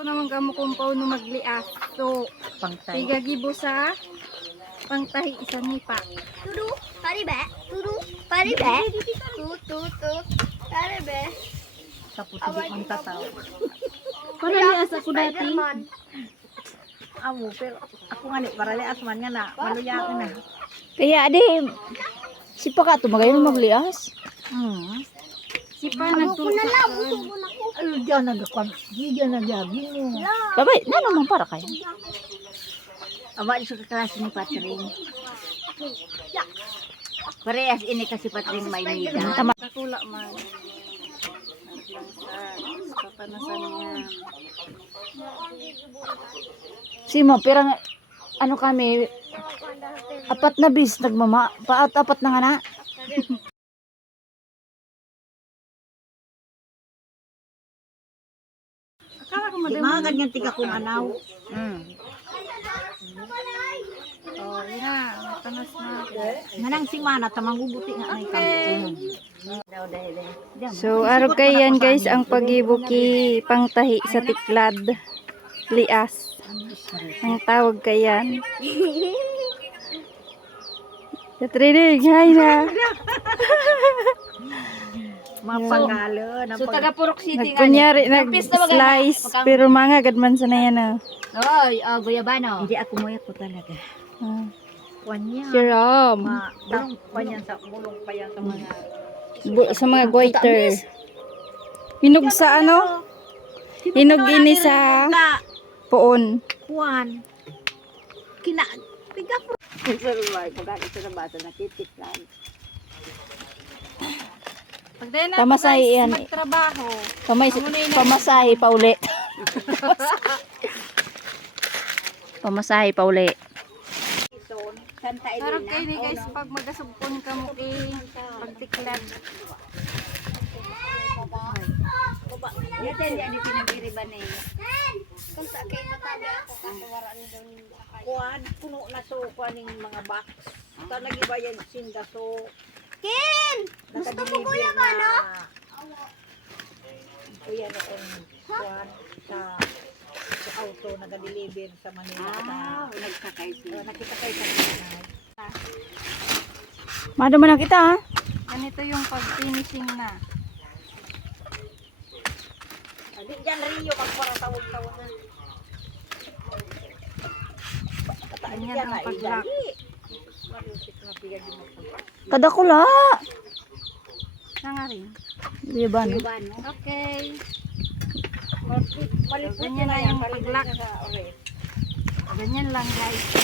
ko naman kamo kumpaw no maglias. So, Pangtay. tigagibo sa pangtahi isa nipa. Tudu, paribe. Tudu, paribe. Tut. Paribe. Tapos hindi ang tataw. Para lias ako dati. Spiderman. Amo, pero ako nga ni, para lias man nga na. Maluya ka na. Kaya di, sipa ka tumagayon maglias. Si pa nagtulak. Ano dyan nagkakwan? Diyan nagyagi mo. Babay, na naman para kayo. Aba, iso ka klase ni Patring. Parehas ini kasi Patring may mida. Kakula man. Papanasan niya. Simo, pirang ano kami, apat na bis nagmama, apat na nga na. Akala ko Di madami. mga ganyan tiga kong anaw. Oh, yun na. Matanas na. Manang si Mana, tamang gubuti nga ay kami. So, araw kay yan guys, ang pagibuki pangtahi sa tiklad. Lias. Ang tawag kay yan. Katrinig, hi na. Mapagalo. So taga Purok City nga. Nagkunyari, nag-slice. Pero mga gadman sa na yan ah. Oy, guyabano. Hindi ako moya ko talaga. Kwan niya. Siram. Bulong pa yan sa bulong pa yan sa mga Sa mga goiter. Hinog sa ano? Hinog ini sa poon. Kwan. Kina tiga po. Sa lugar pag ito na bata nakitik lang. Pagdayan na Pamasahe yan. magtrabaho. Pamasahe pa uli. Pamasahe pa uli. Santa Sarap Elena. kayo ni guys pag magasugpon ka mo kay pagtiklad. Dito yan di pinagiriban eh. Kung sa kay matabi ako kasi wala ni daw ni sakay. Kuan puno na so kuaning mga box. Ta nagibayad sinda so Ken! Gusto mo kuya ba, no? Kuya noon kuan sa auto naga-deliver sa Manila. Nagsakay siya. Nakisakay sa Manila. Madama na kita ha. Ganito yung pag-finishing na. Di dyan Rio magpara tawag-tawag na. Ganyan ang pag-lock. Kadakula. Na nga rin. Guyabano. Okay. Malit Ganyan na yung pag-lock. Ganyan lang guys.